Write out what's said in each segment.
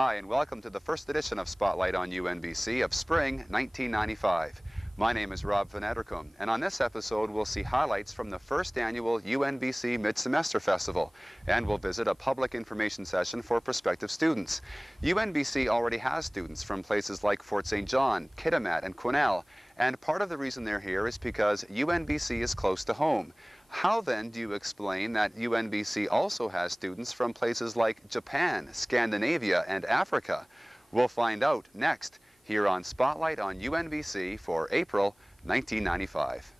Hi, and welcome to the first edition of Spotlight on UNBC of Spring 1995. My name is Rob Van Ederkum, and on this episode we'll see highlights from the first annual UNBC Mid-Semester Festival, and we'll visit a public information session for prospective students. UNBC already has students from places like Fort St. John, Kitimat, and Quesnel, and part of the reason they're here is because UNBC is close to home. How then do you explain that UNBC also has students from places like Japan, Scandinavia, and Africa? We'll find out next here on Spotlight on UNBC for April 1995.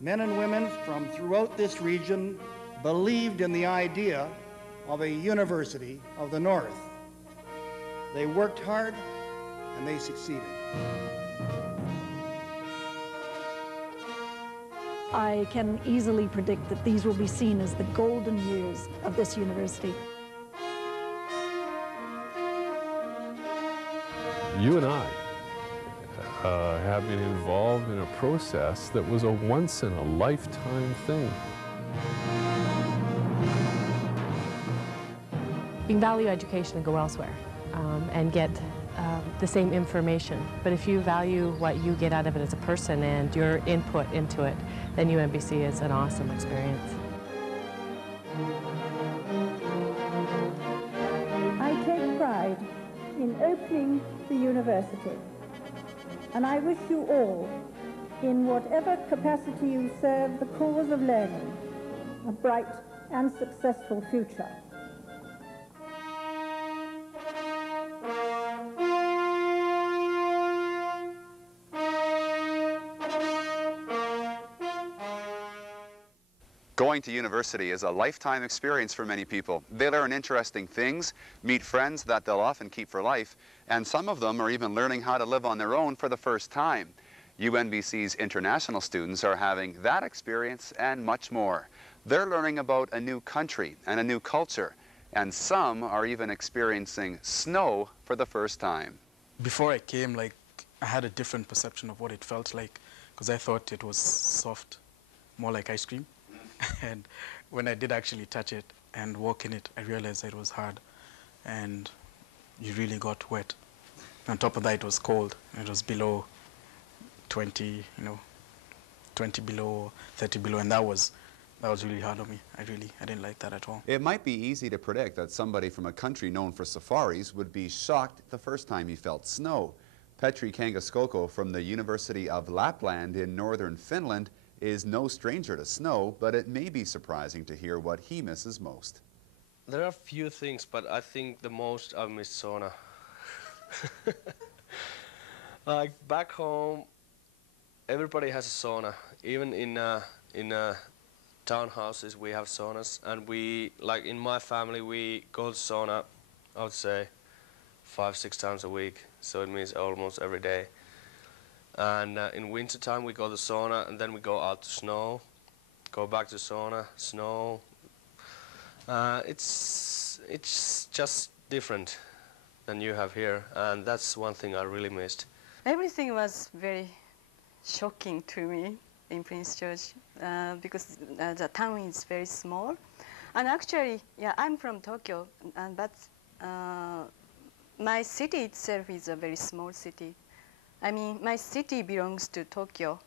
Men and women from throughout this region believed in the idea of a University of the North. They worked hard and they succeeded. I can easily predict that these will be seen as the golden years of this university. You and I have been involved in a process that was a once-in-a-lifetime thing. You can value education and go elsewhere and get the same information. But if you value what you get out of it as a person and your input into it, then UNBC is an awesome experience. I take pride in opening the university, and I wish you all, in whatever capacity you serve the cause of learning, a bright and successful future. Going to university is a lifetime experience for many people. They learn interesting things, meet friends that they'll often keep for life, and some of them are even learning how to live on their own for the first time. UNBC's international students are having that experience and much more. They're learning about a new country and a new culture, and some are even experiencing snow for the first time. Before I came, I had a different perception of what it felt like, because I thought it was soft, more like ice cream. And when I did actually touch it and walk in it, I realized it was hard and you really got wet. On top of that, it was cold. It was below 20, 20 below, 30 below, and that was really hard on me. I didn't like that at all. It might be easy to predict that somebody from a country known for safaris would be shocked the first time he felt snow. Petri Kangaskokko from the University of Lapland in northern Finland is no stranger to snow, but it may be surprising to hear what he misses most. There are a few things, but I think the most I miss sauna. Like back home, everybody has a sauna. Even in townhouses, we have saunas, and like in my family, we go to sauna, I would say 5-6 times a week. So it means almost every day. And in winter time we go to sauna and then we go out to snow, go back to sauna, snow. It's just different than you have here, and that's one thing I really missed. Everything was very shocking to me in Prince George because the town is very small. And actually, yeah, I'm from Tokyo, but my city itself is a very small city. I mean, my city belongs to Tokyo,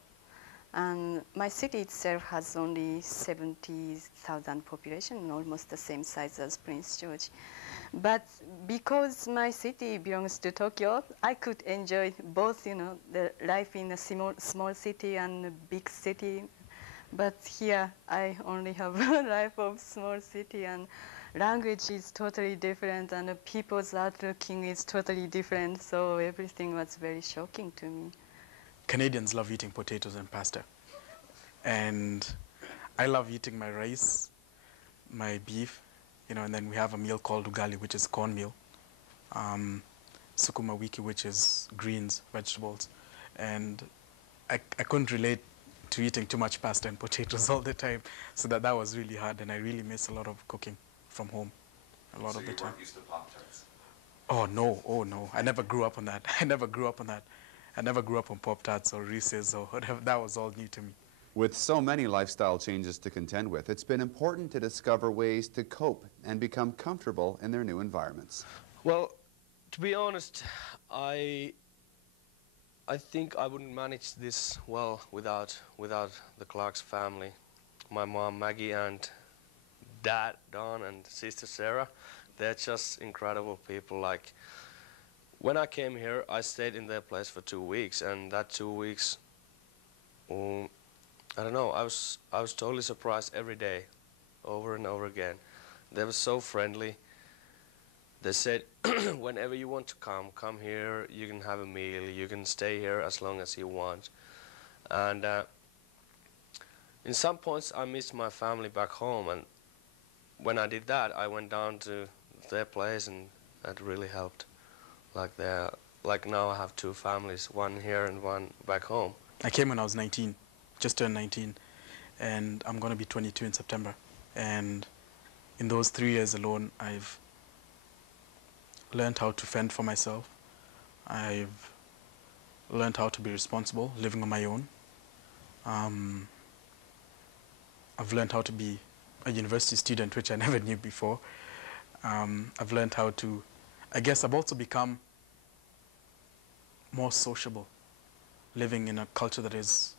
and my city itself has only 70,000 population, almost the same size as Prince George. But because my city belongs to Tokyo, I could enjoy both, the life in a small city and a big city. But here, I only have a life of small city, and language is totally different, and the people's outlooking is totally different, so everything was very shocking to me. Canadians love eating potatoes and pasta. And I love eating my rice, my beef, and then we have a meal called ugali, which is cornmeal, sukuma wiki, which is greens, vegetables. And I couldn't relate to eating too much pasta and potatoes all the time, so that was really hard, and I really miss a lot of cooking from home a lot of the time. So you weren't used to Pop-Tarts? Oh no, I never grew up on that. I never grew up on Pop-Tarts or Reese's or whatever. That was all new to me. With so many lifestyle changes to contend with, it's been important to discover ways to cope and become comfortable in their new environments. Well, to be honest, I think I wouldn't manage this well without the Clark's family. My mom, Maggie, and dad, Don, and sister Sarah. They're just incredible people. Like, when I came here, I stayed in their place for 2 weeks, and that 2 weeks, I don't know, I was totally surprised every day, over and over again. They were so friendly. They said, whenever you want to come here, you can have a meal, you can stay here as long as you want. And in some points, I missed my family back home, and when I did that, I went down to their place, and that really helped. Like now I have 2 families, one here and one back home. I came when I was 19, just turned 19, and I'm going to be 22 in September. And in those 3 years alone, I've learned how to fend for myself. I've learned how to be responsible, living on my own. I've learned how to be a university student, which I never knew before. I've learned how to, I guess I've also become more sociable, living in a culture that is,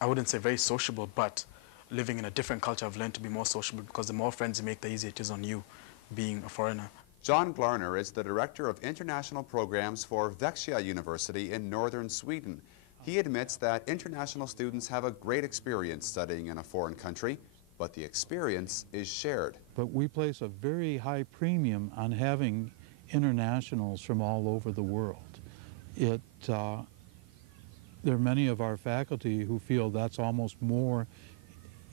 I wouldn't say very sociable, but living in a different culture, I've learned to be more sociable, because the more friends you make, the easier it is on you, being a foreigner. John Glarner is the Director of International Programs for Vaxjo University in northern Sweden. He admits that international students have a great experience studying in a foreign country, but the experience is shared. But we place a very high premium on having internationals from all over the world. There are many of our faculty who feel that's almost more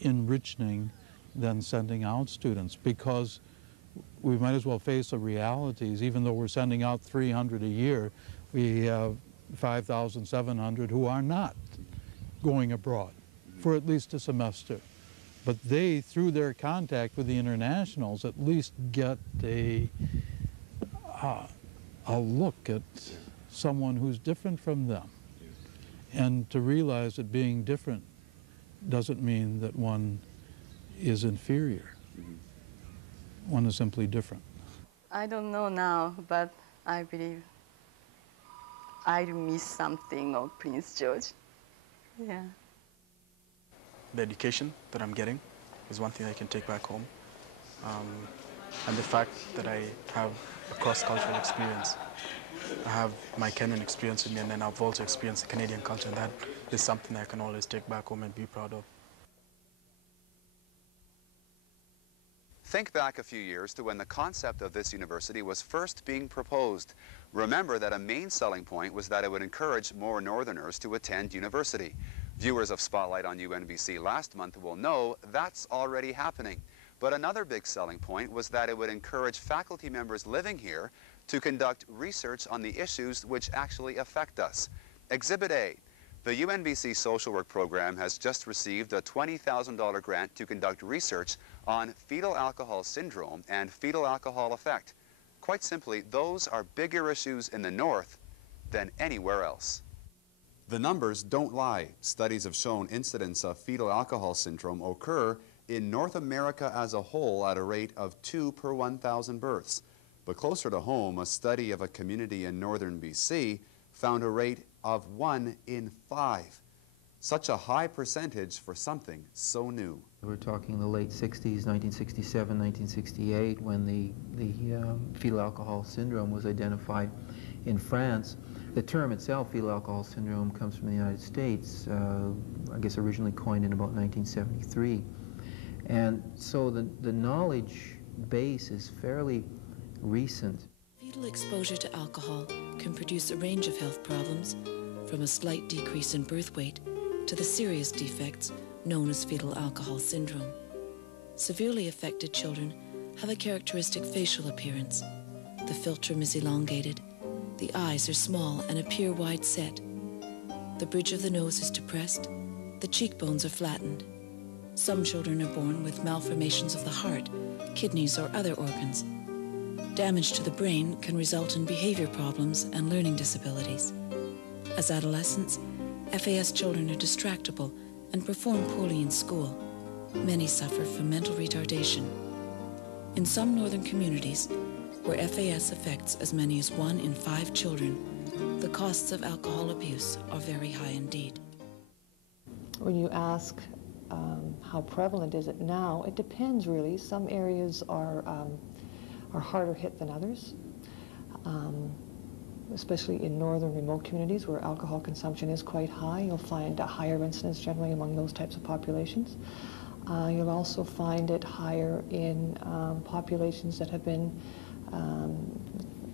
enriching than sending out students, because we might as well face the realities. Even though we're sending out 300 a year, we have 5,700 who are not going abroad for at least a semester. But they, through their contact with the internationals, at least get a look at someone who's different from them. And to realize that being different doesn't mean that one is inferior. One is simply different. I don't know now, but I believe I'll miss something of Prince George. Yeah. The education that I'm getting is one thing I can take back home. And the fact that I have a cross-cultural experience. I have my Kenyan experience with me, and then I've also experienced the Canadian culture, and that is something I can always take back home and be proud of. Think back a few years to when the concept of this university was first being proposed. Remember that a main selling point was that it would encourage more Northerners to attend university. Viewers of Spotlight on UNBC last month will know that's already happening. But another big selling point was that it would encourage faculty members living here to conduct research on the issues which actually affect us. Exhibit A. The UNBC Social Work program has just received a $20,000 grant to conduct research on fetal alcohol syndrome and fetal alcohol effect. Quite simply, those are bigger issues in the North than anywhere else. The numbers don't lie. Studies have shown incidents of fetal alcohol syndrome occur in North America as a whole at a rate of 2 per 1,000 births. But closer to home, a study of a community in northern BC found a rate of 1 in 5. Such a high percentage for something so new. We're talking the late 60s, 1967, 1968, when the fetal alcohol syndrome was identified in France. The term itself, fetal alcohol syndrome, comes from the United States, I guess originally coined in about 1973. And so the knowledge base is fairly recent. Fetal exposure to alcohol can produce a range of health problems, from a slight decrease in birth weight to the serious defects known as fetal alcohol syndrome. Severely affected children have a characteristic facial appearance. The philtrum is elongated, the eyes are small and appear wide set. The bridge of the nose is depressed, the cheekbones are flattened. Some children are born with malformations of the heart, kidneys, or other organs. Damage to the brain can result in behavior problems and learning disabilities. As adolescents, FAS children are distractible and perform poorly in school. Many suffer from mental retardation. In some northern communities, where FAS affects as many as 1 in 5 children, the costs of alcohol abuse are very high indeed. When you ask how prevalent is it now, it depends really. Some areas are harder hit than others, especially in northern remote communities where alcohol consumption is quite high. You'll find a higher incidence generally among those types of populations. You'll also find it higher in populations that have been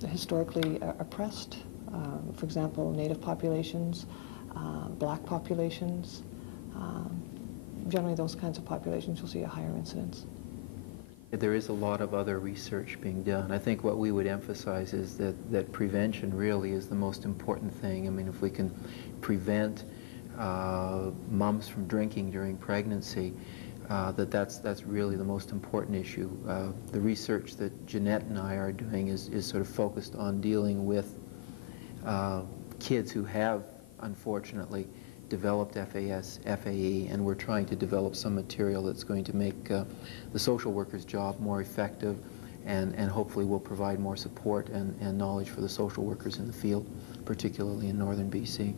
historically oppressed. For example, Native populations, Black populations. Generally those kinds of populations you'll see a higher incidence. There is a lot of other research being done. I think what we would emphasize is that prevention really is the most important thing. I mean, if we can prevent moms from drinking during pregnancy, that's really the most important issue. The research that Jeanette and I are doing is sort of focused on dealing with kids who have, unfortunately, developed FAS, FAE, and we're trying to develop some material that's going to make the social worker's job more effective and hopefully will provide more support and knowledge for the social workers in the field, particularly in northern BC.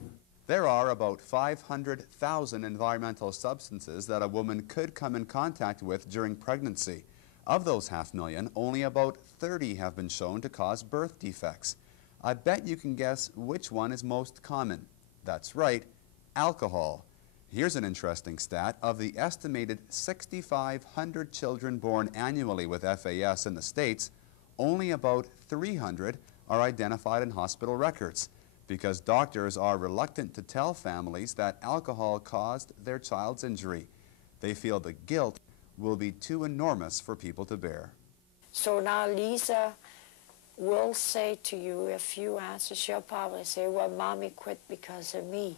There are about 500,000 environmental substances that a woman could come in contact with during pregnancy. Of those 500,000, only about 30 have been shown to cause birth defects. I bet you can guess which one is most common. That's right, alcohol. Here's an interesting stat. Of the estimated 6,500 children born annually with FAS in the States, only about 300 are identified in hospital records because doctors are reluctant to tell families that alcohol caused their child's injury. They feel the guilt will be too enormous for people to bear. So now Lisa will say to you, if you answer, she'll probably say, well, Mommy quit because of me.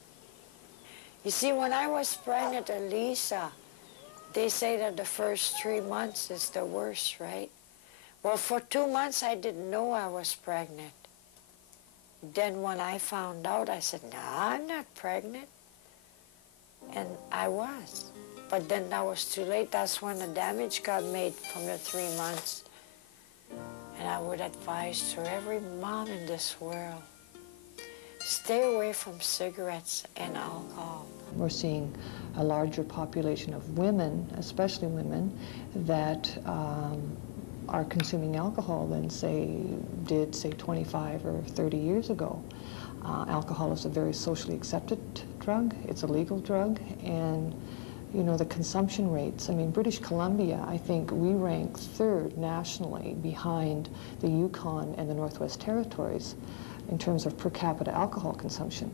You see, when I was pregnant with Lisa, they say that the first 3 months is the worst, right? Well, for 2 months, I didn't know I was pregnant. Then when I found out, I said, no, I'm not pregnant. And I was. But then that was too late. That's when the damage got made from the 3 months. And I would advise to every mom in this world, stay away from cigarettes and alcohol. We're seeing a larger population of women, especially women, that are consuming alcohol than, say, 25 or 30 years ago. Alcohol is a very socially accepted drug. It's a legal drug, and you know, the consumption rates. I mean, British Columbia, I think we rank 3rd nationally behind the Yukon and the Northwest Territories in terms of per capita alcohol consumption.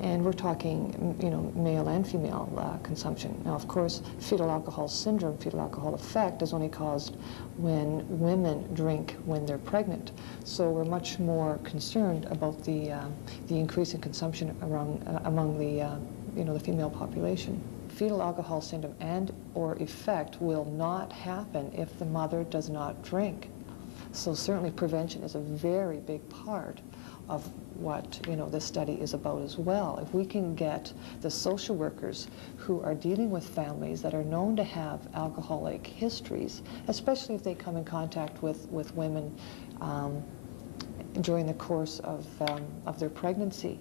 And we're talking, you know, male and female consumption. Now, of course, fetal alcohol syndrome, fetal alcohol effect, is only caused when women drink when they're pregnant. So we're much more concerned about the increase in consumption among the, you know, the female population. Fetal alcohol syndrome and/or effect will not happen if the mother does not drink. So certainly prevention is a very big part of what, you know, this study is about as well. If we can get the social workers who are dealing with families that are known to have alcoholic histories, especially if they come in contact with women during the course of their pregnancy,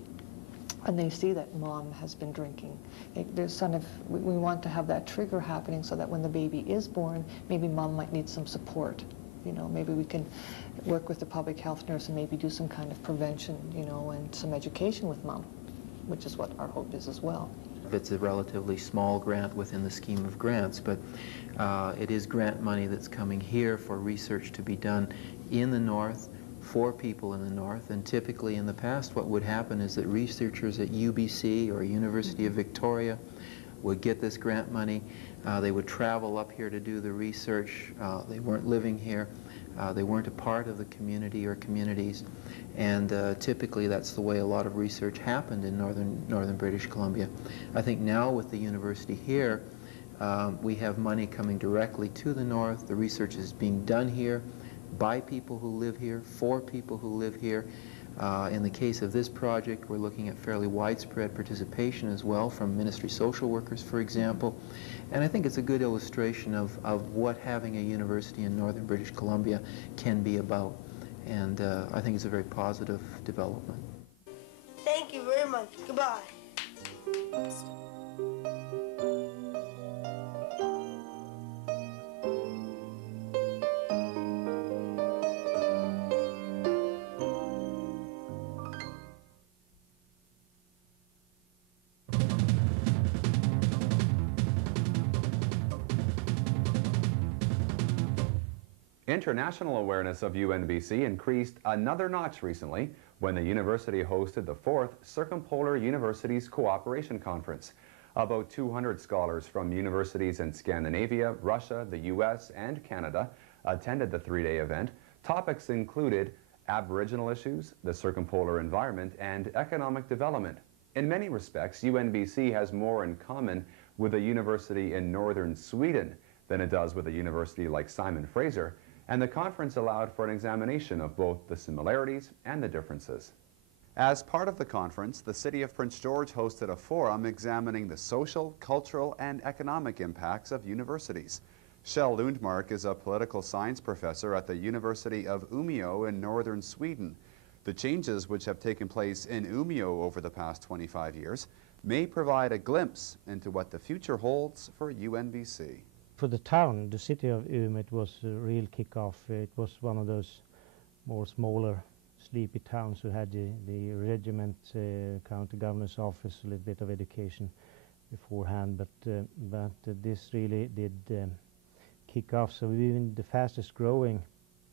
and they see that mom has been drinking. There's kind of, we want to have that trigger happening so that when the baby is born, maybe mom might need some support. You know, maybe we can work with the public health nurse and maybe do some kind of prevention, you know, and some education with mom, which is what our hope is as well. It's a relatively small grant within the scheme of grants, but it is grant money that's coming here for research to be done in the North, for people in the North, and typically in the past what would happen is that researchers at UBC or University of Victoria would get this grant money. They would travel up here to do the research. They weren't living here. They weren't a part of the community or communities. And typically that's the way a lot of research happened in northern British Columbia. I think now with the university here, we have money coming directly to the North. The research is being done here by people who live here, for people who live here. In the case of this project, we're looking at fairly widespread participation as well from ministry social workers, for example. And I think it's a good illustration of what having a university in northern British Columbia can be about. And I think it's a very positive development. Thank you very much. Goodbye. International awareness of UNBC increased another notch recently when the university hosted the 4th Circumpolar Universities Cooperation Conference. About 200 scholars from universities in Scandinavia, Russia, the US, and Canada attended the 3-day event. Topics included Aboriginal issues, the circumpolar environment, and economic development. In many respects, UNBC has more in common with a university in northern Sweden than it does with a university like Simon Fraser, and the conference allowed for an examination of both the similarities and the differences. As part of the conference, the City of Prince George hosted a forum examining the social, cultural, and economic impacts of universities. Kjell Lundmark is a political science professor at the University of Umea in northern Sweden. The changes which have taken place in Umea over the past 25 years may provide a glimpse into what the future holds for UNBC. For the town, the city of Umea, it was a real kick-off. It was one of those more smaller, sleepy towns who had the regiment, county governor's office, a little bit of education beforehand, but this really did kick off. So we've been the fastest growing,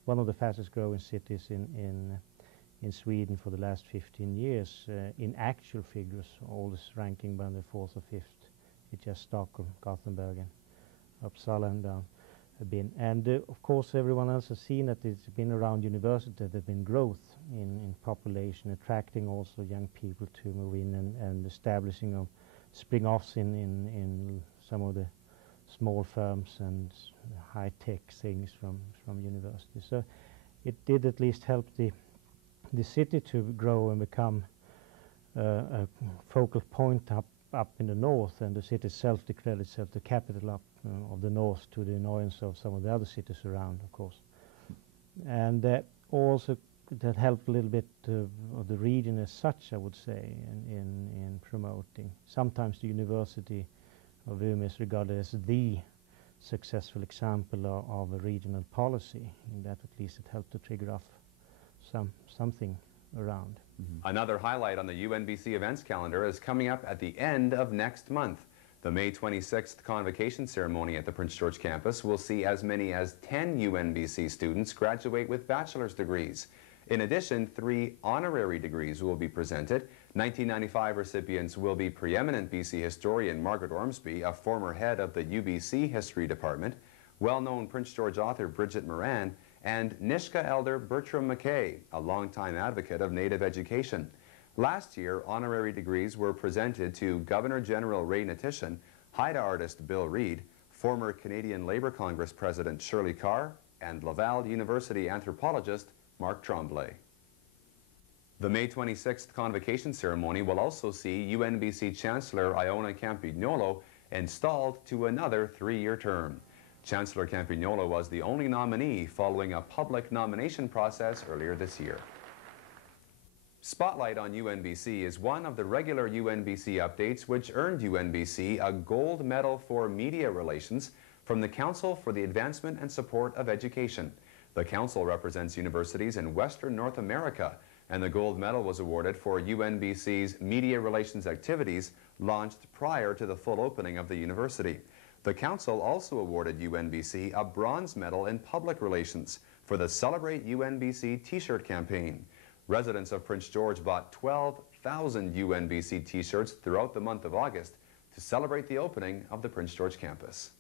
one of the fastest growing cities in Sweden for the last 15 years in actual figures, always ranking by the 4th or 5th. It's just Stockholm, Gothenburg, and Uppsala and down have been. And of course everyone else has seen that it's been around university, there's been growth in population, attracting also young people to move in and establishing of spring-offs in some of the small firms and high-tech things from university. So it did at least help the city to grow and become a focal point up in the north, and the city itself declared itself the capital up of the north, to the annoyance of some of the other cities around, of course. And also that helped a little bit of the region as such, I would say, in promoting. Sometimes the University of Umea is regarded as the successful example of a regional policy, in that at least it helped to trigger off something around. Another highlight on the UNBC events calendar is coming up at the end of next month. The May 26th convocation ceremony at the Prince George campus will see as many as 10 UNBC students graduate with bachelor's degrees. In addition, 3 honorary degrees will be presented. 1995 recipients will be preeminent BC historian Margaret Ormsby, a former head of the UBC History Department, well-known Prince George author Bridget Moran, and Nisga'a elder Bertram McKay, a longtime advocate of Native education. Last year, honorary degrees were presented to Governor General Ray Zukanovic, Haida artist Bill Reid, former Canadian Labour Congress President Shirley Carr, and Laval University anthropologist Mark Tremblay. The May 26th convocation ceremony will also see UNBC Chancellor Iona Campagnolo installed to another 3-year term. Chancellor Campagnolo was the only nominee following a public nomination process earlier this year. Spotlight on UNBC is one of the regular UNBC updates which earned UNBC a gold medal for media relations from the Council for the Advancement and Support of Education. The Council represents universities in Western North America, and the gold medal was awarded for UNBC's media relations activities launched prior to the full opening of the university. The Council also awarded UNBC a bronze medal in public relations for the Celebrate UNBC t-shirt campaign. Residents of Prince George bought 12,000 UNBC t-shirts throughout the month of August to celebrate the opening of the Prince George campus.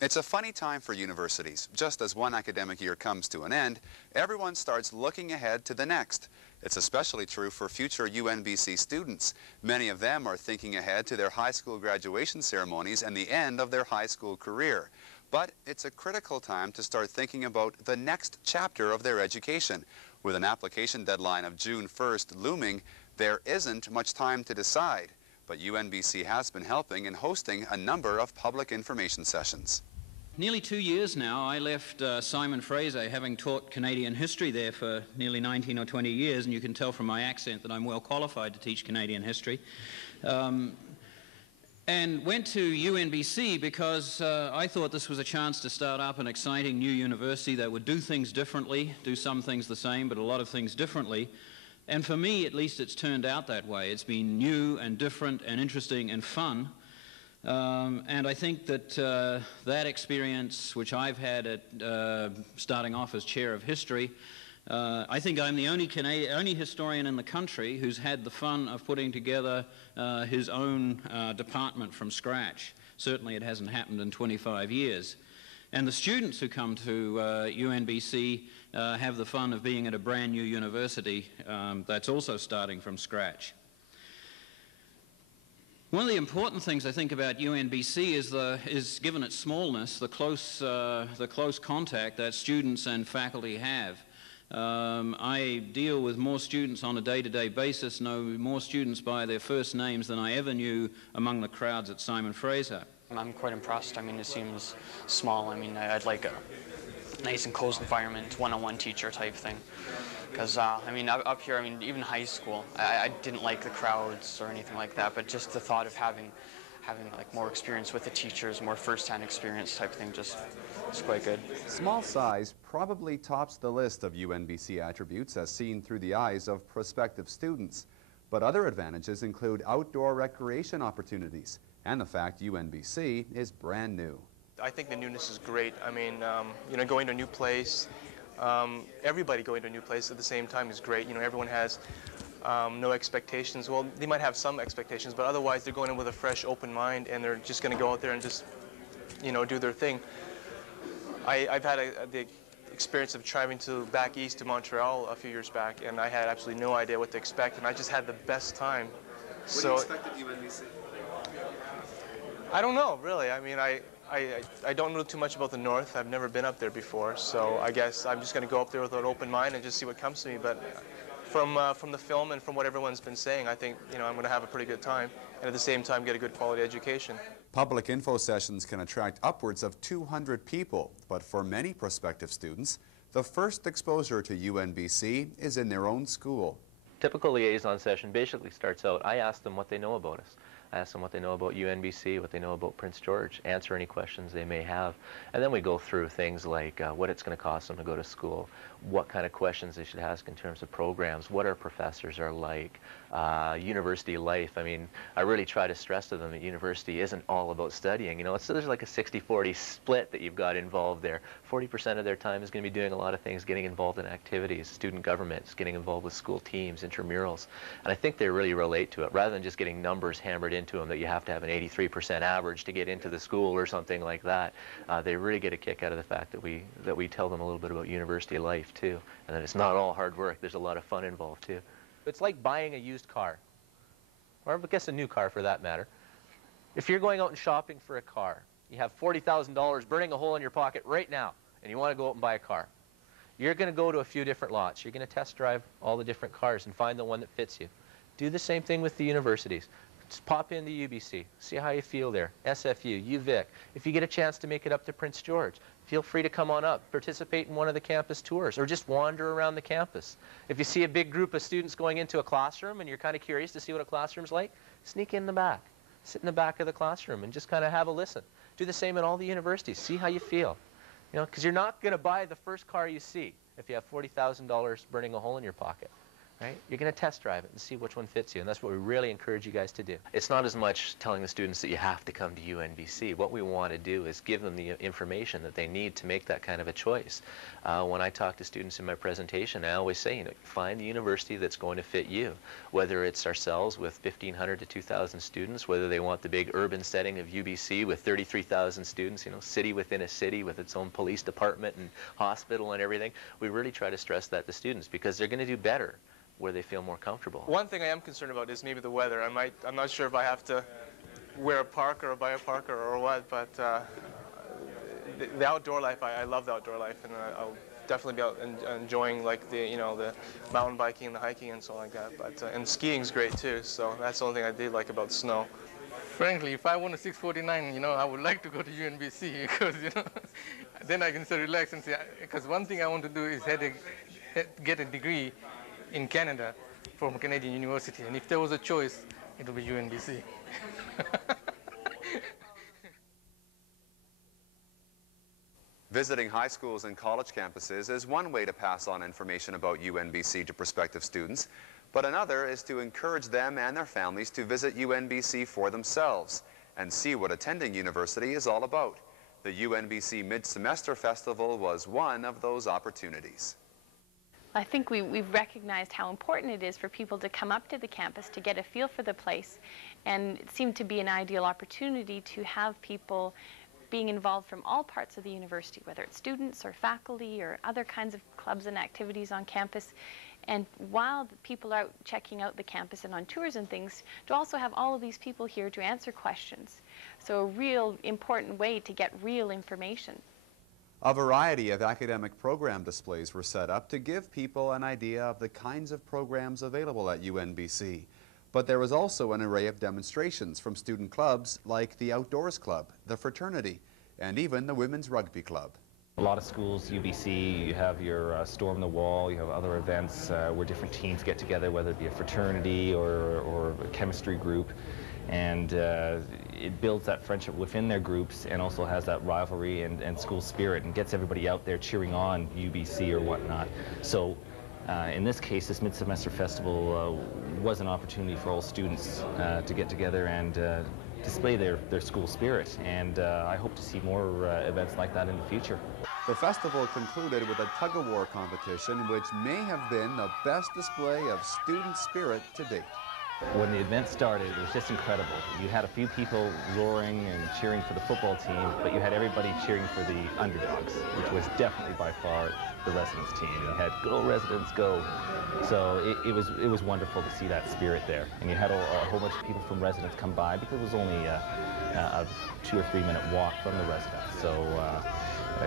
It's a funny time for universities. Just as one academic year comes to an end, everyone starts looking ahead to the next. It's especially true for future UNBC students. Many of them are thinking ahead to their high school graduation ceremonies and the end of their high school career. But it's a critical time to start thinking about the next chapter of their education. With an application deadline of June 1st looming, there isn't much time to decide. But UNBC has been helping in hosting a number of public information sessions. Nearly 2 years now, I left Simon Fraser, having taught Canadian history there for nearly 19 or 20 years, and you can tell from my accent that I'm well qualified to teach Canadian history, and went to UNBC because I thought this was a chance to start up an exciting new university that would do things differently, do some things the same, but a lot of things differently. And for me, at least, it's turned out that way. It's been new and different and interesting and fun. And I think that that experience, which I've had at starting off as chair of history, I think I'm the only historian in the country who's had the fun of putting together his own department from scratch. Certainly it hasn't happened in 25 years. And the students who come to UNBC have the fun of being at a brand new university that's also starting from scratch. One of the important things I think about UNBC is given its smallness, the close contact that students and faculty have. I deal with more students on a day-to-day basis, know more students by their first names than I ever knew among the crowds at Simon Fraser. I'm quite impressed. I mean, it seems small. I mean, I'd like a nice enclosed environment, one-on-one teacher type thing. Because, I mean, up here, I mean, even high school, I didn't like the crowds or anything like that, but just the thought of having like more experience with the teachers, more first-hand experience type thing, just it's quite good. Small size probably tops the list of UNBC attributes as seen through the eyes of prospective students. But other advantages include outdoor recreation opportunities and the fact UNBC is brand new. I think the newness is great. I mean, you know, going to a new place, everybody going to a new place at the same time is great. You know, everyone has no expectations. Well, they might have some expectations, but otherwise they're going in with a fresh, open mind, and they're just going to go out there and just, you know, do their thing. I've had the experience of traveling back east to Montreal a few years back, and I had absolutely no idea what to expect, and I just had the best time. What do you expect at UNBC? I don't know, really. I mean, I don't know too much about the North. I've never been up there before, so I guess I'm just going to go up there with an open mind and just see what comes to me. But from the film and from what everyone's been saying, I think, you know, I'm going to have a pretty good time and at the same time get a good quality education. Public info sessions can attract upwards of 200 people, but for many prospective students, the first exposure to UNBC is in their own school. Typical liaison session basically starts out, I ask them what they know about us. I ask them what they know about UNBC, what they know about Prince George, answer any questions they may have. And then we go through things like what it's going to cost them to go to school, what kind of questions they should ask in terms of programs, what our professors are like, university life. I mean, I really try to stress to them that university isn't all about studying. You know, there's like a 60-40 split that you've got involved there. 40% of their time is going to be doing a lot of things, getting involved in activities, student governments, getting involved with school teams, intramurals. And I think they really relate to it, rather than just getting numbers hammered into them that you have to have an 83% average to get into the school or something like that. They really get a kick out of the fact that we tell them a little bit about university life too, and that it's not all hard work. There's a lot of fun involved too. It's like buying a used car, or I guess a new car for that matter. If you're going out and shopping for a car, you have $40,000 burning a hole in your pocket right now, and you want to go out and buy a car. You're going to go to a few different lots. You're going to test drive all the different cars and find the one that fits you. Do the same thing with the universities. Just pop into UBC, see how you feel there. SFU, UVic. If you get a chance to make it up to Prince George, feel free to come on up, participate in one of the campus tours, or just wander around the campus. If you see a big group of students going into a classroom and you're kind of curious to see what a classroom's like, sneak in the back. Sit in the back of the classroom and just kind of have a listen. Do the same at all the universities. See how you feel. You know, because you're not going to buy the first car you see if you have $40,000 burning a hole in your pocket. Right? You're going to test drive it and see which one fits you, and that's what we really encourage you guys to do. It's not as much telling the students that you have to come to UNBC. What we want to do is give them the information that they need to make that kind of a choice. When I talk to students in my presentation, I always say, you know, find the university that's going to fit you, whether it's ourselves with 1,500 to 2,000 students, whether they want the big urban setting of UBC with 33,000 students, you know, city within a city with its own police department and hospital and everything. We really try to stress that to students because they're going to do better where they feel more comfortable. One thing I am concerned about is maybe the weather. I'm not sure if I have to wear a parka or buy a parka or what, but the outdoor life, I love the outdoor life, and I'll definitely be out enjoying like the the mountain biking and the hiking and so like that. But and skiing's great too. So that's the only thing I did like about snow. Frankly, if I won a 649, I would like to go to UNBC because then I can still relax and say, because one thing I want to do is get a degree in Canada from a Canadian university, and if there was a choice, it would be UNBC. Visiting high schools and college campuses is one way to pass on information about UNBC to prospective students, but another is to encourage them and their families to visit UNBC for themselves and see what attending university is all about. The UNBC Mid-Semester Festival was one of those opportunities. I think we've recognized how important it is for people to come up to the campus to get a feel for the place, and it seemed to be an ideal opportunity to have people being involved from all parts of the university, whether it's students or faculty or other kinds of clubs and activities on campus. And while the people are out checking out the campus and on tours and things, to also have all of these people here to answer questions. So a real important way to get real information. A variety of academic program displays were set up to give people an idea of the kinds of programs available at UNBC. But there was also an array of demonstrations from student clubs like the Outdoors Club, the Fraternity, and even the Women's Rugby Club. A lot of schools, UBC, you have your Storm the Wall, you have other events where different teams get together, whether it be a fraternity or a chemistry group, and it builds that friendship within their groups and also has that rivalry and school spirit and gets everybody out there cheering on UBC or whatnot. So in this case, this Mid-Semester Festival was an opportunity for all students to get together and display their school spirit, and I hope to see more events like that in the future. The festival concluded with a tug-of-war competition which may have been the best display of student spirit to date. When the event started, it was just incredible. You had a few people roaring and cheering for the football team, but you had everybody cheering for the underdogs, which was definitely by far the residence team. You had good old residents go. So it was wonderful to see that spirit there. And you had a whole bunch of people from residence come by because it was only a 2 or 3 minute walk from the residence. So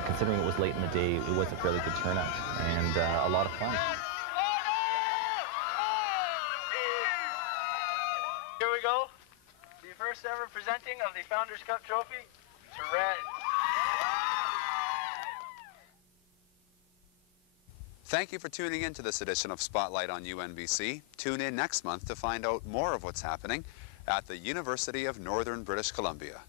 considering it was late in the day, it was a fairly good turnout and a lot of fun. Here we go. The first ever presenting of the Founders Cup trophy to Red. Thank you for tuning in to this edition of Spotlight on UNBC. Tune in next month to find out more of what's happening at the University of Northern British Columbia.